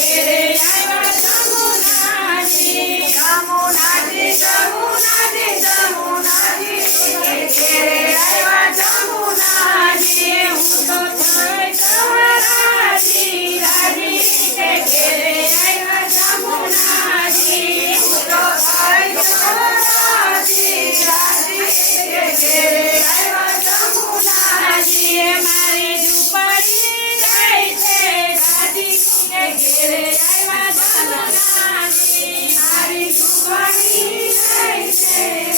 It is. ઘેરે આવ્યા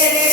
Yes.